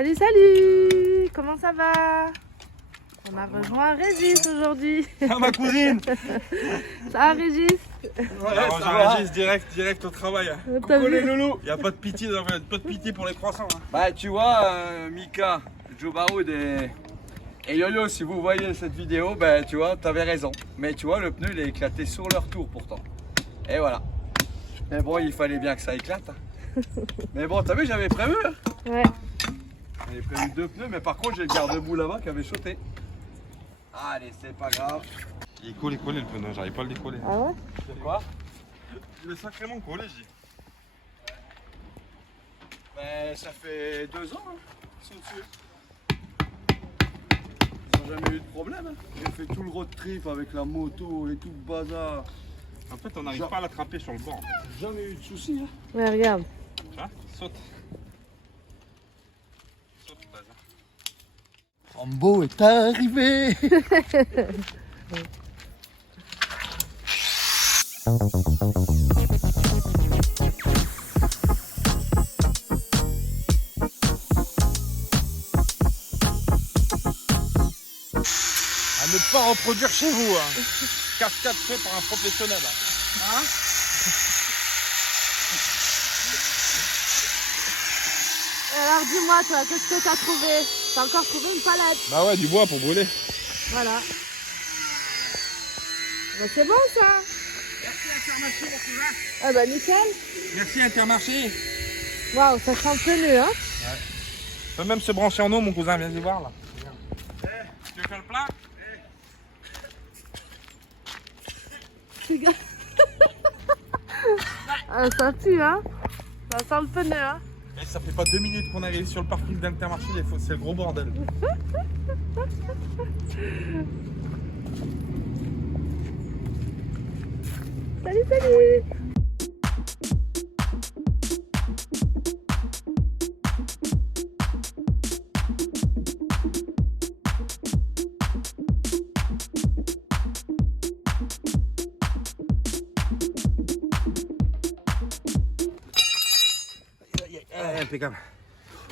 Salut, salut! Comment ça va? On a rejoint Régis aujourd'hui. Ah, ma cousine! Ça va, Régis? Ouais, on a rejoint Régis direct au travail. T'as Coucou vu? les loulous! Il n'y a pas de pitié, pas de pitié pour les croissants. Hein. Bah tu vois, Mika, Joe Baroud et Yo-Yo, si vous voyez cette vidéo, bah tu vois, t'avais raison. Mais tu vois, le pneu il est éclaté sur leur tour pourtant. Et voilà. Mais bon, il fallait bien que ça éclate. Hein. Mais bon, t'as vu, j'avais prévu. Hein. Ouais. J'avais prévu 2 pneus, mais par contre j'ai le garde-boue là-bas qui avait sauté. Allez, c'est pas grave. Il est collé le pneu, j'arrive pas à le décoller. Ah ouais? C'est quoi? Il est sacrément collé, j'ai. Ben ça fait 2 ans, hein, qu'ils sont dessus. Ils n'ont jamais eu de problème. Hein. J'ai fait tout le road trip avec la moto et tout le bazar. En fait, on n'arrive pas à l'attraper sur le bord. Jamais eu de soucis. Hein. Ouais, regarde. Tu vois? Saute. Saute, bazar. Rambo est arrivé. À ne pas reproduire chez vous. Hein. Cascade fait par un professionnel. Hein? Alors dis-moi toi, qu'est-ce que t'as trouvé? T'as encore trouvé une palette? Bah ouais, du bois pour brûler. Voilà. Bah, c'est bon ça? Merci Intermarché, mon cousin. Ah bah nickel. Merci Intermarché. Waouh, ça sent le pneu, hein? Tu peux même se brancher en eau, mon cousin, viens y voir là. Tu veux faire le plat? Ah, ça pue, hein? Ça sent le pneu, hein? Et ça fait pas 2 minutes qu'on arrive sur le parking d'Intermarché, c'est le gros bordel. Salut, salut! Impeccable.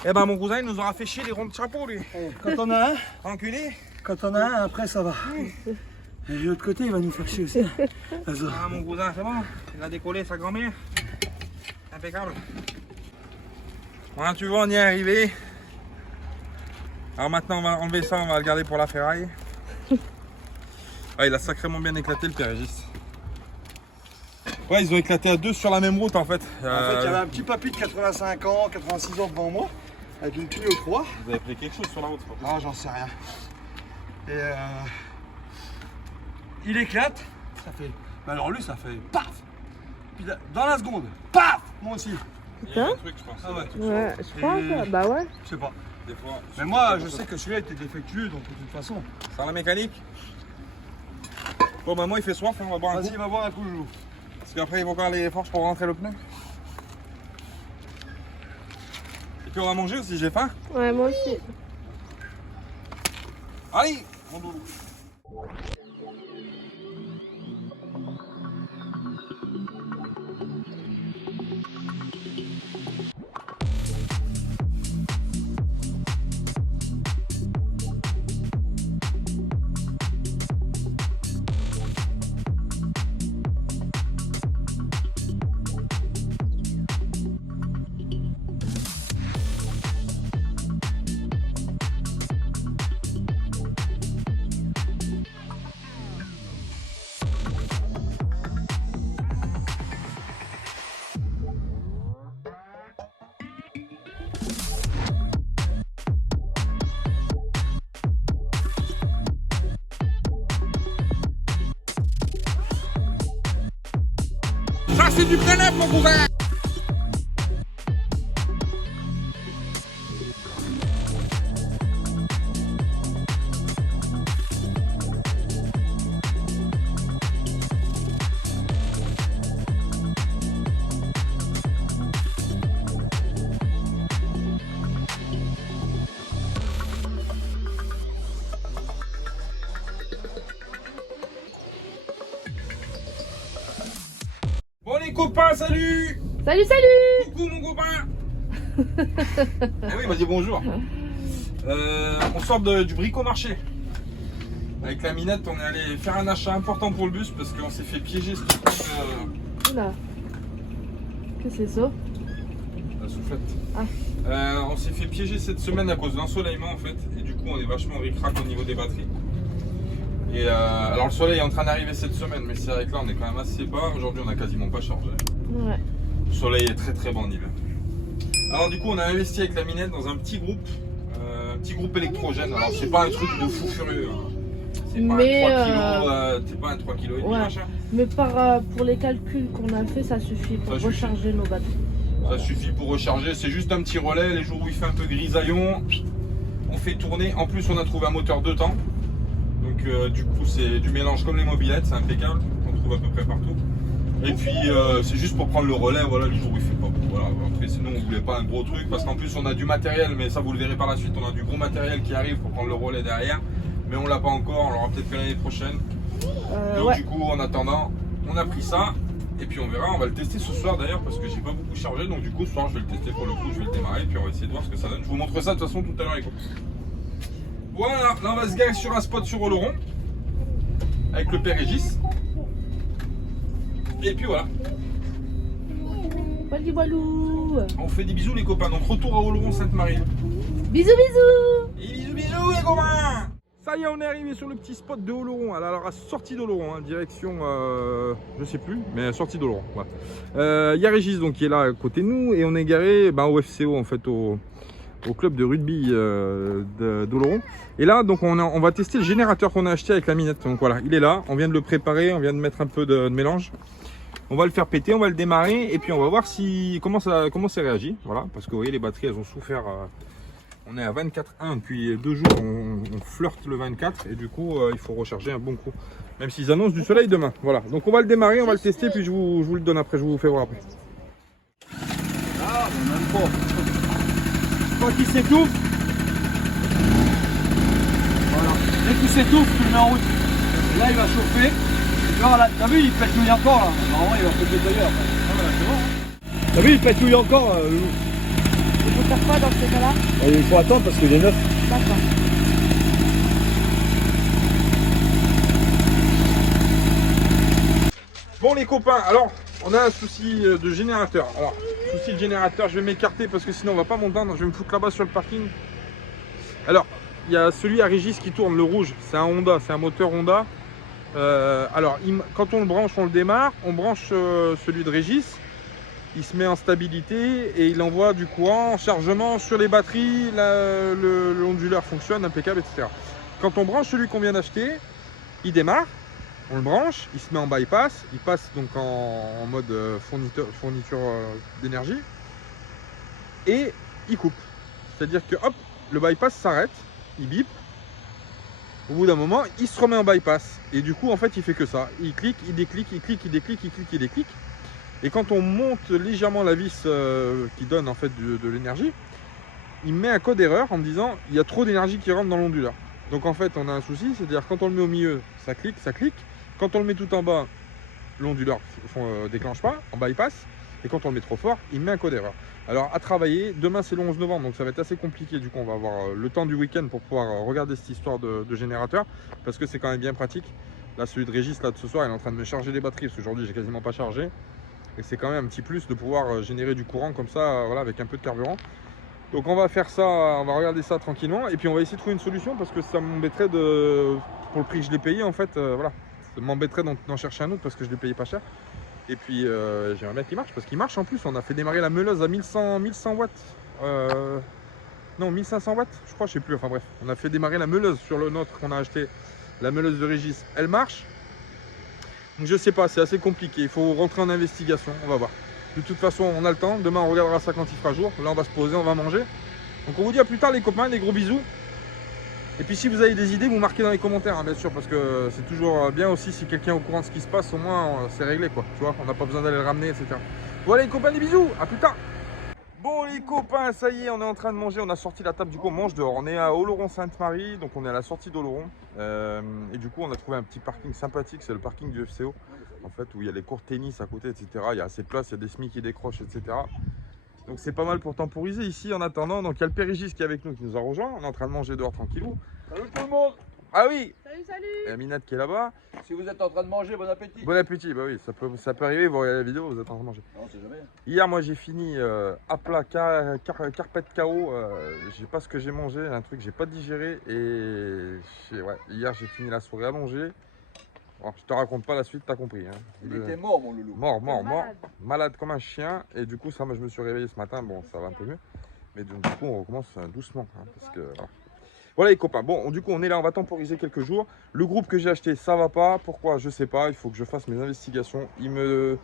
Eh ben mon cousin il nous aura fait chier les ronds de chapeau lui. Quand on a un, Enculé. après ça va. Et de l'autre côté, il va nous faire chier aussi. Ah mon cousin c'est bon. Il a décollé sa grand-mère. Impeccable. Voilà tu vois on y est arrivé. Alors maintenant on va enlever ça, on va le garder pour la ferraille. Ah il a sacrément bien éclaté le pérégiste. Ouais ils ont éclaté à 2 sur la même route en fait. En fait, il y avait un petit papy de 85 ans, 86 ans devant moi, avec une Clio 3. Vous avez pris quelque chose sur la route. Ah, j'en sais rien. Et il éclate, ça fait. Mais alors lui, ça fait paf. Puis dans la seconde, paf. Moi aussi. Il y a un truc je pense. Ah ouais. Ouais, je pense, bah ouais. Je sais pas. Des fois. Mais moi, je sais que celui-là était défectueux, donc de toute façon. Sans la mécanique. Bon maman il fait soif, hein, on va boire un coup. Vas-y, va boire un coup, Loulou. Parce qu'après, ils vont avoir les forces pour rentrer le pneu. Et puis on va manger aussi, j'ai faim. Ouais, moi aussi. Allez, mon doudou. Ça c'est du plein neuf mon cousin. Bon les copains, salut. Salut, salut! Coucou mon copain. Ah oui, il m'a dit bonjour. On sort du bricomarché. Avec la minette, on est allé faire un achat important pour le bus parce qu'on s'est fait piéger ce truc. Oula. Qu'est-ce que c'est ça? La soufflette. Ah. On s'est fait piéger cette semaine à cause de l'ensoleillement en fait. Et du coup, on est vachement ric-rac au niveau des batteries. Et alors, le soleil est en train d'arriver cette semaine, mais c'est vrai que là, on est quand même assez bas. Aujourd'hui, on n'a quasiment pas chargé. Ouais. Le soleil est très très bas en hiver. Alors, du coup, on a investi avec la minette dans un petit groupe électrogène. Alors, c'est pas un truc de fou furieux. Hein. C'est pas un 3 kg, c'est pas un 3 kg et demi, ouais. machin. Mais pour les calculs qu'on a fait, ça suffit pour recharger nos batteries. Ça suffit pour recharger, c'est juste un petit relais. Les jours où il fait un peu grisaillon, on fait tourner. En plus, on a trouvé un moteur 2 temps. Donc du coup, c'est du mélange comme les mobylettes, c'est impeccable. On trouve à peu près partout. Et puis, c'est juste pour prendre le relais, voilà, les jours où il fait pas beau. Voilà. Après, sinon, on voulait pas un gros truc. Parce qu'en plus, on a du matériel, mais ça, vous le verrez par la suite. On a du gros matériel qui arrive pour prendre le relais derrière. Mais on l'a pas encore, on l'aura peut-être que l'année prochaine. Donc ouais. du coup, en attendant, on a pris ça. Et puis on verra, on va le tester ce soir d'ailleurs parce que j'ai pas beaucoup chargé. Donc du coup, ce soir, je vais le tester pour le coup, je vais le démarrer. Puis on va essayer de voir ce que ça donne. Je vous montre ça de toute façon tout à l'heure, les copains. Voilà, là on va se garer sur un spot sur Oloron. Avec le père Régis. Et puis voilà. Walou walou. On fait des bisous les copains. Donc retour à Oloron Sainte-Marie. Bisous bisous. Et bisous bisous les copains. Ça y est, on est arrivé sur le petit spot de Oloron. Alors à sortie d'Oloron, hein, direction, je sais plus, mais sortie d'Oloron. Voilà. Y a Régis donc qui est là à côté de nous et on est garé au FCO en fait au club de rugby d'Oloron. Et là donc on va tester le générateur qu'on a acheté avec la minette. Donc voilà, il est là. On vient de le préparer, on vient de mettre un peu de mélange. On va le faire péter, on va le démarrer et puis on va voir comment ça réagit. Voilà, parce que vous voyez les batteries elles ont souffert. On est à 24.1 depuis 2 jours, on flirte le 24 et du coup il faut recharger un bon coup. Même s'ils annoncent du soleil demain. Voilà, donc on va le démarrer, on va le tester puis je vous le donne après, je vous fais voir après. Ah, mais même pas. Quand il s'étouffe, voilà. Dès qu'il s'étouffe, tu le mets en route. Et là il va chauffer. Là, t'as vu, il pétouille encore là. Normalement il va péter d'ailleurs. Ah, voilà, c'est bon. T'as vu, il pétouille encore. Il faut faire quoi dans ce cas-là? Il faut attendre parce qu'il est neuf. D'accord. Bon les copains, alors on a un souci de générateur. Alors, souci de générateur, je vais m'écarter parce que sinon on va pas m'entendre. Je vais me foutre là-bas sur le parking. Alors, il y a celui à Régis qui tourne, le rouge. C'est un Honda, c'est un moteur Honda. Alors, quand on le branche, on le démarre. On branche celui de Régis. Il se met en stabilité et il envoie du courant en chargement sur les batteries, l'onduleur fonctionne, impeccable, etc. Quand on branche celui qu'on vient d'acheter, il démarre, on le branche, il se met en bypass, il passe donc en mode fourniture d'énergie et il coupe. C'est-à-dire que hop, le bypass s'arrête, il bip, au bout d'un moment, il se remet en bypass et du coup en fait il fait que ça, il clique, il déclique, il clique, il déclique, il clique, il déclique. Et quand on monte légèrement la vis qui donne en fait de l'énergie, il met un code erreur en me disant il y a trop d'énergie qui rentre dans l'onduleur. Donc en fait on a un souci, c'est-à-dire quand on le met au milieu, ça clique, ça clique. Quand on le met tout en bas, l'onduleur ne déclenche pas en bypass. Et quand on le met trop fort, il met un code erreur. Alors à travailler, demain c'est le 11 novembre, donc ça va être assez compliqué. Du coup on va avoir le temps du week-end pour pouvoir regarder cette histoire de générateur. Parce que c'est quand même bien pratique. Là celui de Régis là de ce soir, il est en train de me charger les batteries parce qu'aujourd'hui j'ai quasiment pas chargé. Et c'est quand même un petit plus de pouvoir générer du courant comme ça, voilà, avec un peu de carburant. Donc on va faire ça, on va regarder ça tranquillement. Et puis on va essayer de trouver une solution parce que ça m'embêterait pour le prix que je l'ai payé en fait, voilà. Ça m'embêterait d'en chercher un autre parce que je l'ai payé pas cher. Et puis j'aimerais bien qu'il marche parce qu'il marche en plus. On a fait démarrer la meuleuse à 1100 watts. Non, 1500 watts, je crois, je sais plus. Enfin bref, on a fait démarrer la meuleuse sur le nôtre qu'on a acheté. La meuleuse de Régis, elle marche. Donc je sais pas, c'est assez compliqué, il faut rentrer en investigation, on va voir. De toute façon, on a le temps, demain on regardera ça quand il fera jour. Là on va se poser, on va manger. Donc on vous dit à plus tard les copains, des gros bisous. Et puis si vous avez des idées, vous marquez dans les commentaires, hein, bien sûr, parce que c'est toujours bien aussi si quelqu'un est au courant de ce qui se passe, au moins c'est réglé quoi, tu vois, on n'a pas besoin d'aller le ramener, etc. Voilà les copains, des bisous, à plus tard. Bon les copains, ça y est, on est en train de manger, on a sorti la table, du coup on mange dehors. On est à Oloron Sainte-Marie, donc on est à la sortie d'Oloron. Et du coup on a trouvé un petit parking sympathique, c'est le parking du FCO. En fait où il y a les cours de tennis à côté, etc. Il y a assez de place, il y a des semis qui décrochent, etc. Donc c'est pas mal pour temporiser ici en attendant. Donc il y a le père Régis qui est avec nous, qui nous a rejoint. On est en train de manger dehors tranquillou. Salut tout le monde. Ah oui, Salut, salut. il y a Minette qui est là-bas. Si vous êtes en train de manger, bon appétit. Bon appétit, bah oui, ça peut arriver, vous regardez la vidéo, vous êtes en train de manger. Non, c'est jamais. Hier, moi j'ai fini à plat, carpette KO. Je sais pas ce que j'ai mangé, un truc que j'ai pas digéré. Et ouais, hier j'ai fini la soirée allongée. Bon, je te raconte pas la suite, t'as compris. Hein. Il était mort, mon loulou. Mort, Malade. malade comme un chien. Et du coup, ça, moi je me suis réveillé ce matin, bon, ça va un peu mieux. Mais donc, du coup, on recommence doucement. Hein, parce que, voilà les copains, bon du coup on est là, on va temporiser quelques jours. Le groupe que j'ai acheté ça va pas, pourquoi je sais pas, il faut que je fasse mes investigations. Il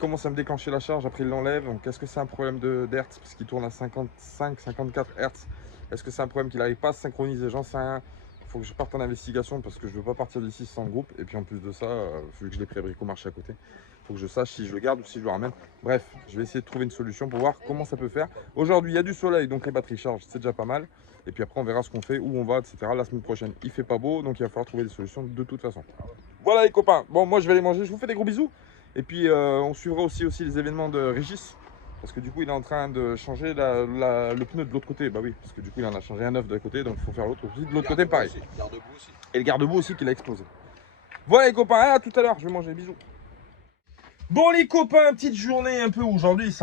commence à me déclencher la charge, après il l'enlève. Donc est-ce que c'est un problème d'hertz parce qu'il tourne à 55, 54 Hertz? Est-ce que c'est un problème qu'il n'arrive pas à se synchroniser? J'en sais rien. Il faut que je parte en investigation parce que je veux pas partir d'ici sans le groupe. Et puis en plus de ça, vu que je l'ai pris à Bricomarché à côté, il faut que je sache si je le garde ou si je le ramène. Bref, je vais essayer de trouver une solution pour voir comment ça peut faire. Aujourd'hui il y a du soleil, donc les batteries chargent, c'est déjà pas mal. Et puis après on verra ce qu'on fait, où on va, etc. La semaine prochaine il fait pas beau, donc il va falloir trouver des solutions de toute façon. Voilà les copains, bon moi je vais aller manger, je vous fais des gros bisous. Et puis on suivra aussi les événements de Régis. Parce que du coup il est en train de changer le pneu de l'autre côté. Bah oui, parce que du coup il en a changé un neuf de côté, donc il faut faire l'autre aussi. De l'autre côté pareil. Garde-boue aussi. Et le garde-boue aussi qu'il a explosé. Voilà les copains, à tout à l'heure, je vais manger, bisous. Bon les copains, petite journée un peu aujourd'hui,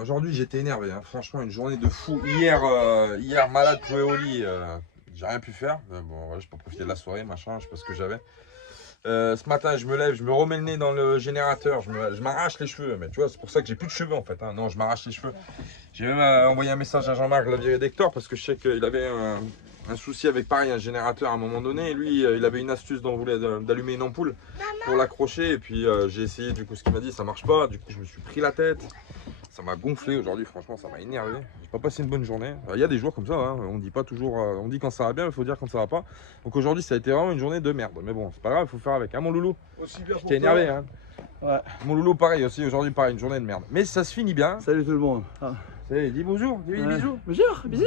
aujourd'hui j'étais énervé, hein. Franchement une journée de fou. Hier malade, joué au lit, j'ai rien pu faire. Mais bon voilà, je peux profiter de la soirée, machin, je sais pas ce que j'avais. Ce matin je me lève, je me remets le nez dans le générateur, je m'arrache les cheveux, mais tu vois c'est pour ça que j'ai plus de cheveux en fait, hein. Non je m'arrache les cheveux. J'ai même envoyé un message à Jean-Marc Lavier-Dector parce que je sais qu'il avait un souci avec pareil un générateur à un moment donné. Lui il avait une astuce dont voulait d'allumer une ampoule pour l'accrocher et puis j'ai essayé du coup ce qu'il m'a dit ça marche pas. Du coup je me suis pris la tête, ça m'a gonflé aujourd'hui, franchement ça m'a énervé. J'ai pas passé une bonne journée. Il y a des jours comme ça, hein. On dit pas toujours, on dit quand ça va bien, il faut dire quand ça va pas. Donc aujourd'hui ça a été vraiment une journée de merde, mais bon c'est pas grave, il faut faire avec, hein mon loulou. Aussi bien. J'étais énervé hein. Ouais. Mon loulou pareil aussi, aujourd'hui pareil, une journée de merde. Mais ça se finit bien. Salut tout le monde. Ah. Dis bonjour, dis bisous. Bisous.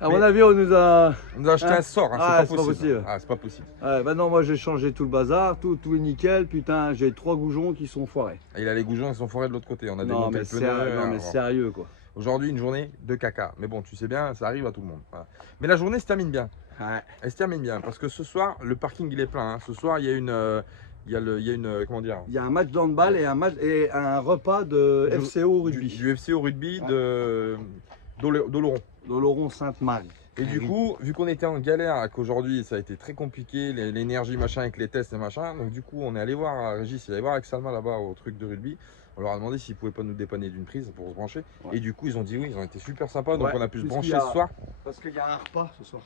À mon avis, on nous a acheté un sort, hein. C'est pas possible. Ah, c'est pas possible. Ouais, bah non, moi j'ai changé tout le bazar, tout est nickel. Putain, j'ai 3 goujons qui sont foirés. Et il a les goujons, ils sont foirés de l'autre côté. On a Non, démonté le pneu. non, mais sérieux quoi. Aujourd'hui, une journée de caca. Mais bon, tu sais bien, ça arrive à tout le monde. Voilà. Mais la journée se termine bien. Ouais. Elle se termine bien parce que ce soir, le parking il est plein. Hein. Ce soir, il y a une, comment dire? Il y a un match d'handball et un repas de FCO rugby. Du FCO rugby d'Oloron. D'Oloron Sainte-Marie. Et du coup, vu qu'on était en galère, qu'aujourd'hui ça a été très compliqué, l'énergie machin avec les tests et machin, donc du coup on est allé voir Régis, il est allé voir avec Salma là-bas au truc de rugby. On leur a demandé s'ils pouvaient pas nous dépanner d'une prise pour se brancher. Ouais. Et du coup ils ont dit oui, ils ont été super sympas, donc on a pu se brancher ce soir. Parce qu'il y a un repas ce soir.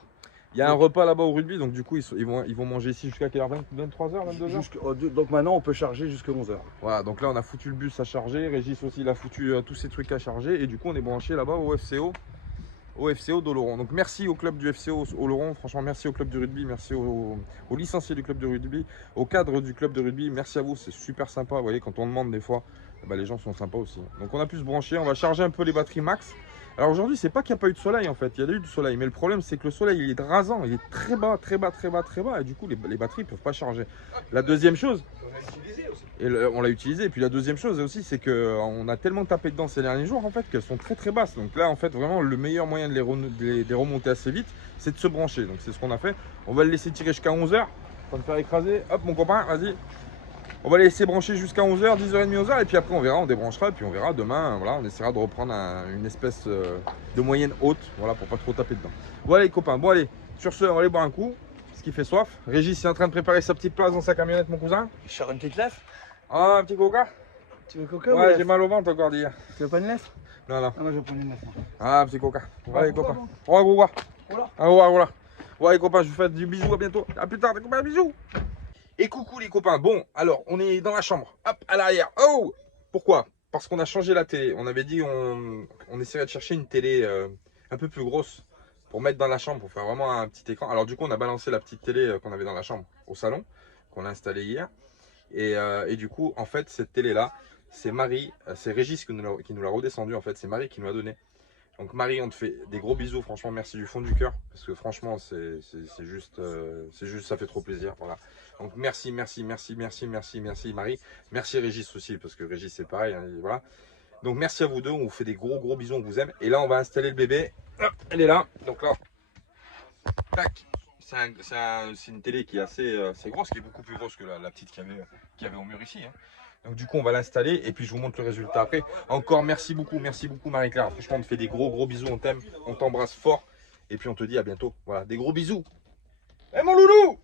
Il y a un repas là-bas au rugby, donc du coup ils vont manger ici jusqu'à quelle heure? 23h, 22h? Donc maintenant on peut charger jusqu'à 11h. Voilà, donc là on a foutu le bus à charger, Régis aussi il a foutu tous ces trucs à charger, et du coup on est branché là-bas au FCO d'Oloron. Donc merci au club du FCO Oloron, franchement merci au club du rugby, merci aux licenciés du club de rugby, au cadre du club de rugby, merci à vous, c'est super sympa. Vous voyez, quand on demande des fois, bah, les gens sont sympas aussi. Donc on a pu se brancher, on va charger un peu les batteries max. Alors aujourd'hui c'est pas qu'il n'y a pas eu de soleil en fait, il y a eu du soleil, mais le problème c'est que le soleil il est rasant, il est très bas, et du coup les batteries ne peuvent pas charger. La deuxième chose, on l'a utilisé, et puis la deuxième chose aussi c'est qu'on a tellement tapé dedans ces derniers jours en fait qu'elles sont très basses. Donc là en fait vraiment le meilleur moyen de les remonter assez vite c'est de se brancher. Donc c'est ce qu'on a fait, on va le laisser tirer jusqu'à 11h, pour me faire écraser, hop mon copain, vas-y. On va les laisser brancher jusqu'à 11h, 10h30, 11h, et puis après on verra, on débranchera, et puis on verra demain, voilà, on essaiera de reprendre une espèce de moyenne haute, voilà, pour pas trop taper dedans. Voilà les copains, bon allez, sur ce, on va aller boire un coup, ce qui fait soif. Régis est en train de préparer sa petite place dans sa camionnette, mon cousin. Je sors une petite lèvre. Ah, un petit coca? Tu veux coca? Ouais, j'ai mal au ventre encore d'hier. Tu veux pas une lèvre? Non, non. Ah, moi je vais prendre une lèvre. Ah, un petit coca. Voilà les copains. Bon. Au revoir. Voilà. Au revoir, voilà. Ouais les copains, je vous fais du bisou, à bientôt. À plus tard les copains, bisous. Et coucou les copains, bon, alors on est dans la chambre, hop, à l'arrière. Oh, pourquoi? Parce qu'on a changé la télé. On avait dit on essaierait de chercher une télé un peu plus grosse pour mettre dans la chambre, pour faire vraiment un petit écran. Alors du coup on a balancé la petite télé qu'on avait dans la chambre au salon, qu'on a installée hier. Et du coup en fait cette télé là, c'est Marie, c'est Régis qui nous l'a redescendu en fait, c'est Marie qui nous l'a donné. Donc Marie, on te fait des gros bisous, franchement merci du fond du cœur, parce que franchement c'est juste, ça fait trop plaisir, voilà. Donc merci Marie, merci Régis aussi, parce que Régis c'est pareil, hein, voilà. Donc merci à vous deux, on vous fait des gros bisous, on vous aime. Et là on va installer le bébé. Hop, elle est là. Donc là, tac. C'est une télé qui est assez grosse, qui est beaucoup plus grosse que la petite qu'il y avait au mur ici. Hein. Donc du coup on va l'installer et puis je vous montre le résultat après. Encore merci beaucoup Marie-Claire. Franchement on te fait des gros bisous, on t'aime, on t'embrasse fort. Et puis on te dit à bientôt. Voilà, des gros bisous. Eh mon loulou!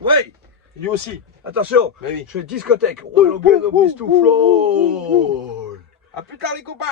Ouais. Lui aussi. Attention, Bah oui. je fais discothèque. Oh, le À plus tard les copains.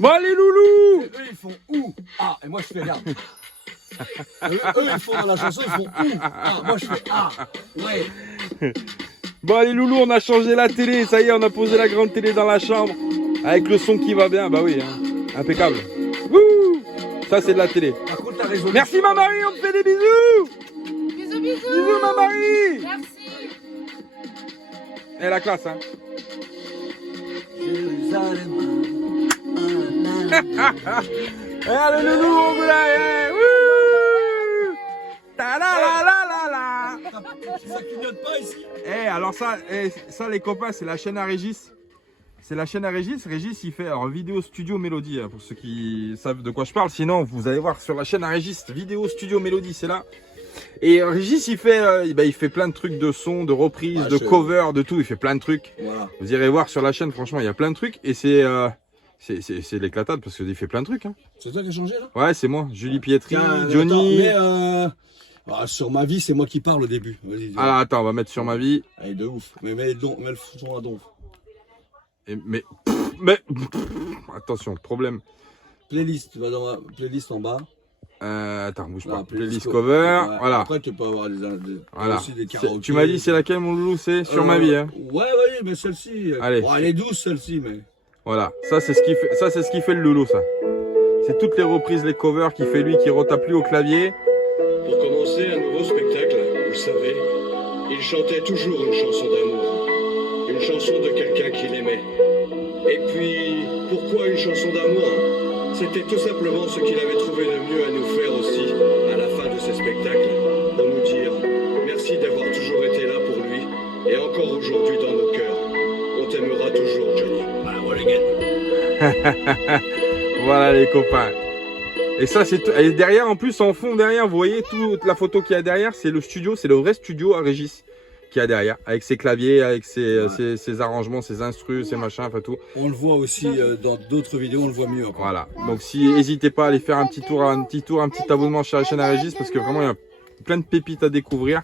Bon allez loulou! Eux ils font ouh! Ah! Et moi je fais regarde! eux ils font dans la chanson, ils font ouh! Ah! Moi je fais ah! Ouais! Bon allez loulou, on a changé la télé, ça y est, on a posé la grande télé dans la chambre. Avec le son qui va bien, bah oui, hein. Impeccable. Wouh! Ça c'est de la télé. Par contre, t'as raison. Merci ma Marie, on te fait des bisous! Bisous, bisous. Bisous ma Marie! Merci. Et la classe, hein. Allez loulou, on vous la wouh! Ta la la la la la! Ça clignote pas ici? Alors ça les copains, c'est la chaîne à Régis. C'est la chaîne à Régis. Régis, il fait alors vidéo studio mélodie, pour ceux qui savent de quoi je parle. Sinon, vous allez voir sur la chaîne à Régis, vidéo studio mélodie, c'est là. Et Régis, il fait plein de trucs de son, de reprises, de cover, de tout. Il fait plein de trucs. Voilà. Vous irez voir sur la chaîne, franchement, il y a plein de trucs. Et c'est l'éclatade parce qu'il fait plein de trucs. Hein. C'est toi qui as changé là? Ouais, c'est moi. Julie Pietri, Johnny. Attends, sur ma vie, c'est moi qui parle au début. Ah, attends, on va mettre sur ma vie. Allez, de ouf. Mais mets le son à donf. Mais attention, problème. Playlist, tu vas dans la playlist en bas. Attends, bouge pas. Playlist cover, ouais. Voilà. Après, tu peux avoir voilà. aussi des karaokés. Tu m'as dit c'est laquelle mon loulou? C'est sur ma vie. Hein. Ouais, mais celle-ci. Allez. Bon, elle est douce celle-ci, mais. Voilà, ça c'est ce qui fait le loulou, ça. C'est toutes les reprises, les covers qu'il fait lui, qui retape lui au clavier. Pour commencer un nouveau spectacle, vous le savez, il chantait toujours une chanson d'amour, une chanson de quelqu'un qu'il aimait. Et puis, pourquoi une chanson d'amour? C'était tout simplement ce qu'il avait trouvé le mieux à nous faire aussi, à la fin de ce spectacle, pour nous dire merci d'avoir toujours été là pour lui, et encore aujourd'hui dans nos cœurs. On t'aimera toujours, Johnny. Voilà les copains. Et ça c'est tout. Et derrière en plus en fond derrière vous voyez toute la photo qu'il y a derrière, c'est le studio, c'est le vrai studio à Régis qu'il y a derrière avec ses claviers, avec ses arrangements, ses instrus, ses machins, enfin tout. On le voit aussi dans d'autres vidéos, on le voit mieux encore. Voilà. Donc si n'hésitez pas à aller faire un petit abonnement chez la chaîne à Régis parce que vraiment il y a plein de pépites à découvrir.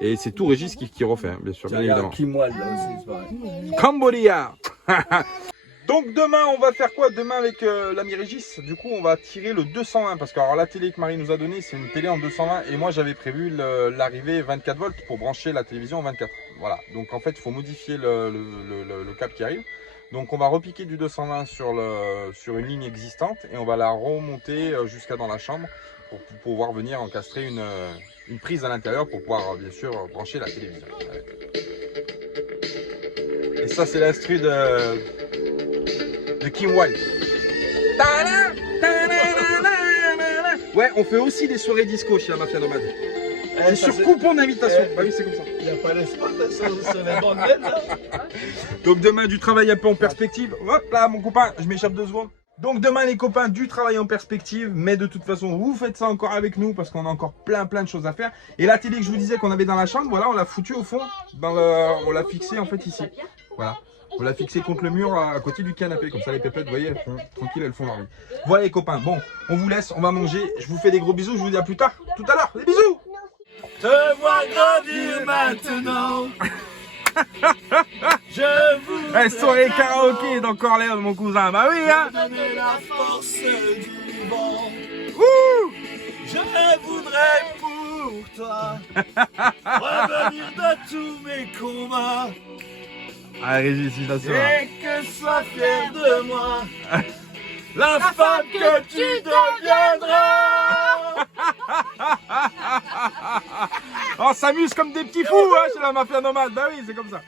Et c'est tout Régis qui refait, hein, bien sûr, bien évidemment. Kim Wilde là aussi, c'est pareil. Cambodia. Donc demain, on va faire quoi? Demain avec l'ami Régis, du coup, on va tirer le 220. Parce que alors, la télé que Marie nous a donnée, c'est une télé en 220. Et moi, j'avais prévu l'arrivée 24 volts pour brancher la télévision en 24. Voilà. Donc en fait, il faut modifier le câble qui arrive. Donc on va repiquer du 220 sur une ligne existante. Et on va la remonter jusqu'à dans la chambre pour pouvoir venir encastrer une prise à l'intérieur pour pouvoir bien sûr brancher la télévision. Ouais. Et ça c'est l'instru de Kim Wilde. Ouais, on fait aussi des soirées disco chez la Mafia Nomade. C'est sur coupon d'invitation. Bah oui, c'est comme ça. Il n'y a pas d'espace sur les bandes là. Donc demain, du travail un peu en perspective. Hop là, mon copain, je m'échappe 2 secondes. Donc demain, les copains, du travail en perspective. Mais de toute façon, vous faites ça encore avec nous parce qu'on a encore plein de choses à faire. Et la télé que je vous disais qu'on avait dans la chambre, voilà, on l'a foutue au fond. On l'a fixée en fait ici. Voilà. On l'a fixé contre le mur à côté du canapé. Comme ça, les pépettes, vous voyez, elles font tranquille, elles font leur vie. Voilà les copains. Bon, on vous laisse, on va manger. Je vous fais des gros bisous. Je vous dis à plus tard, tout à l'heure. Les bisous. Te vois grandir. maintenant. Je voudrais soirée karaoké dans Corleone, mon cousin. Bah oui, hein. donner la force du vent. Ouh. Je voudrais pour toi revenir de tous mes combats Ah, Régis, il t'assure. et que sois fier de moi, la femme que tu deviendras. On s'amuse comme des petits fous, hein, chez la mafia nomade. Bah oui, c'est comme ça.